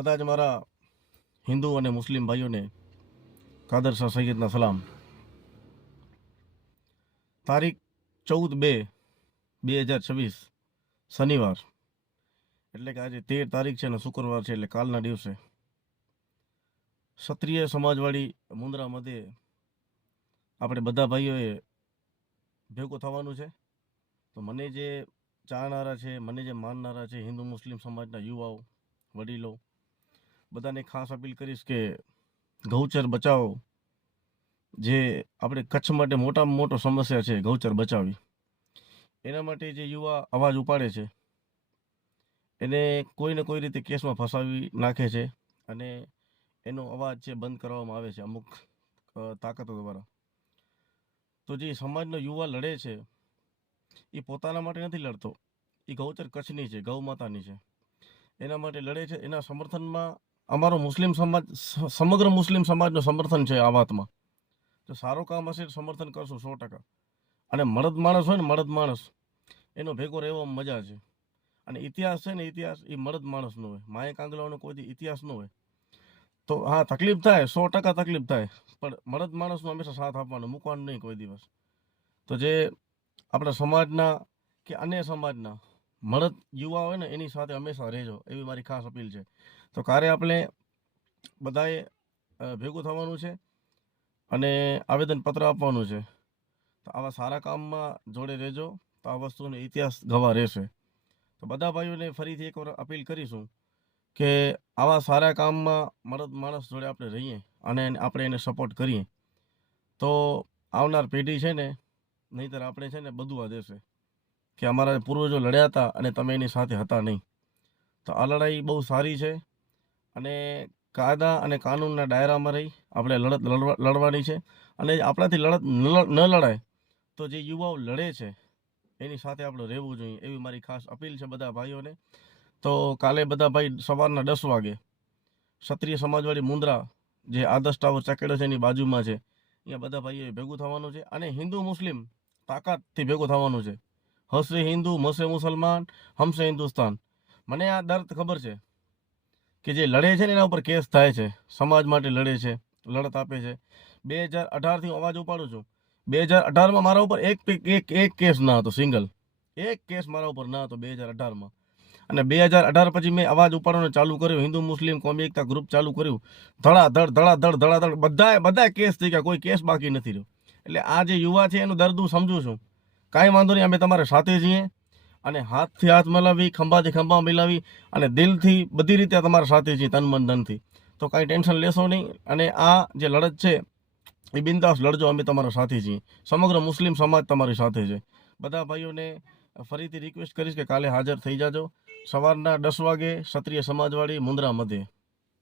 બધા જ મારા હિન્દુ અને મુસ્લિમ ભાઈઓને કાદર શાહ સૈયદના સલામ. તારીખ 14/2/2026 શનિવાર, એટલે કે આજે 13 તારીખ છે ને શુક્રવાર છે, એટલે કાલના દિવસે ક્ષત્રિય સમાજવાળી મુન્દ્રા મધ્યે આપણે બધા ભાઈઓએ ભેગું થવાનું છે. તો મને જે ચાહનારા છે, મને જે માનનારા છે, હિન્દુ મુસ્લિમ સમાજના યુવાઓ, વડીલો, બધાને ખાસ અપીલ કરીશ કે ગૌચર બચાવો. જે આપણે કચ્છ માટે મોટામાં મોટો સમસ્યા છે ગૌચર બચાવવી, એના માટે જે યુવા અવાજ ઉપાડે છે એને કોઈને કોઈ રીતે કેસમાં ફસાવી નાખે છે અને એનો અવાજ છે બંધ કરવામાં આવે છે અમુક તાકાતો દ્વારા. તો જે સમાજનો યુવા લડે છે એ પોતાના માટે નથી લડતો, એ ગૌચર કચ્છની છે, ગૌ માતાની છે, એના માટે લડે છે. એના સમર્થનમાં અમારો મુસ્લિમ સમાજ, સમગ્ર મુસ્લિમ સમાજનું સમર્થન છે આ વાતમાં. જો સારું કામ હશે સમર્થન કરશું 100%. અને મળદ માણસ હોય ને, મળદ માણસ એનો ભેગો રહેવામાં મજા છે. અને ઇતિહાસ છે ને, ઇતિહાસ એ મળદ માણસનો હોય, માય કાંગલાનો કોઈ ઇતિહાસ ન હોય. તો હા, તકલીફ થાય, 100% તકલીફ થાય, પણ મળદ માણસનો હંમેશા સાથ આપવાનો, મૂકવાનો નહીં કોઈ દિવસ. તો જે આપણા સમાજના કે અન્ય સમાજના મળદ યુવા હોય ને એની સાથે હંમેશા રહેજો, એવી મારી ખાસ અપીલ છે. તો કારે આપણે બધાએ ભેગું થવાનું છે અને આવેદનપત્ર આપવાનું છે. તો આવા સારા કામમાં જોડે રહેજો, તો આ વસ્તુનો ઇતિહાસ ગવા રહેશે. તો બધા ભાઈઓને ફરીથી એકવાર અપીલ કરીશું કે આવા સારા કામમાં મળદ માણસ જોડે આપણે રહીએ અને આપણે એને સપોર્ટ કરીએ, તો આવનાર પેઢી છે ને, નહીંતર આપણે છે ને બધું આ દેશે કે અમારા પૂર્વજો લડ્યા હતા અને તમે એની સાથે હતા નહીં. તો આ લડાઈ બહુ સારી છે અને કાયદા અને કાનૂનના દાયરામાં રહી આપણે લડત લડવાની છે. અને આપણાથી લડત ન લડાય તો જે યુવાઓ લડે છે એની સાથે આપણે રહેવું જોઈએ, એવી મારી ખાસ અપીલ છે બધા ભાઈઓને. તો કાલે બધા ભાઈ સવારના 10 વાગે ક્ષત્રિય સમાજવાળી મુન્દ્રા, જે આદર્શ ટાવર ચકેડો છે એની બાજુમાં છે, અહીંયા બધા ભાઈઓએ ભેગું થવાનું છે. અને હિન્દુ મુસ્લિમ તાકાતથી ભેગું થવાનું છે. હશે હિન્દુ, મસે મુસલમાન, હમસે હિન્દુસ્તાન. મને આ દર્દ ખબર છે કે જે લડે છે ને એના ઉપર કેસ થાય છે, સમાજ માટે લડે છે, લડત આપે છે. 2018થી અવાજ ઉપાડું છું. 2018માં મારા ઉપર એક કેસ ના હતો, સિંગલ એક કેસ મારા ઉપર ના હતો 2018માં. અને 2018 પછી મેં અવાજ ઉપાડવાનું ચાલુ કર્યું, હિન્દુ મુસ્લિમ કોમી એકતા ગ્રુપ ચાલુ કર્યું, ધડાધડ બધા કેસ થઈ ગયા, કોઈ કેસ બાકી નથી રહ્યો. એટલે આ જે યુવા છે એનું દર્દ હું સમજુ છું. કાંઈ વાંધો નહીં, અમે તમારા સાથે છીએ અને હાથથી હાથ મિલાવી, ખંભાથી ખંભા મિલાવી અને દિલથી બધી રીતે તમારા સાથે છીએ, તન મન ધનથી. તો કાંઈ ટેન્શન લેશો નહીં. અને આ જે લડત છે એ બિંદાસ લડજો, અમે તમારા સાથે છીએ, સમગ્ર મુસ્લિમ સમાજ તમારી સાથે છે. બધા ભાઈઓને ફરીથી રિક્વેસ્ટ કરીશ કે કાલે હાજર થઈ જાજો સવારના 10 વાગે ક્ષત્રિય સમાજવાળી મુન્દ્રા મધ્યે.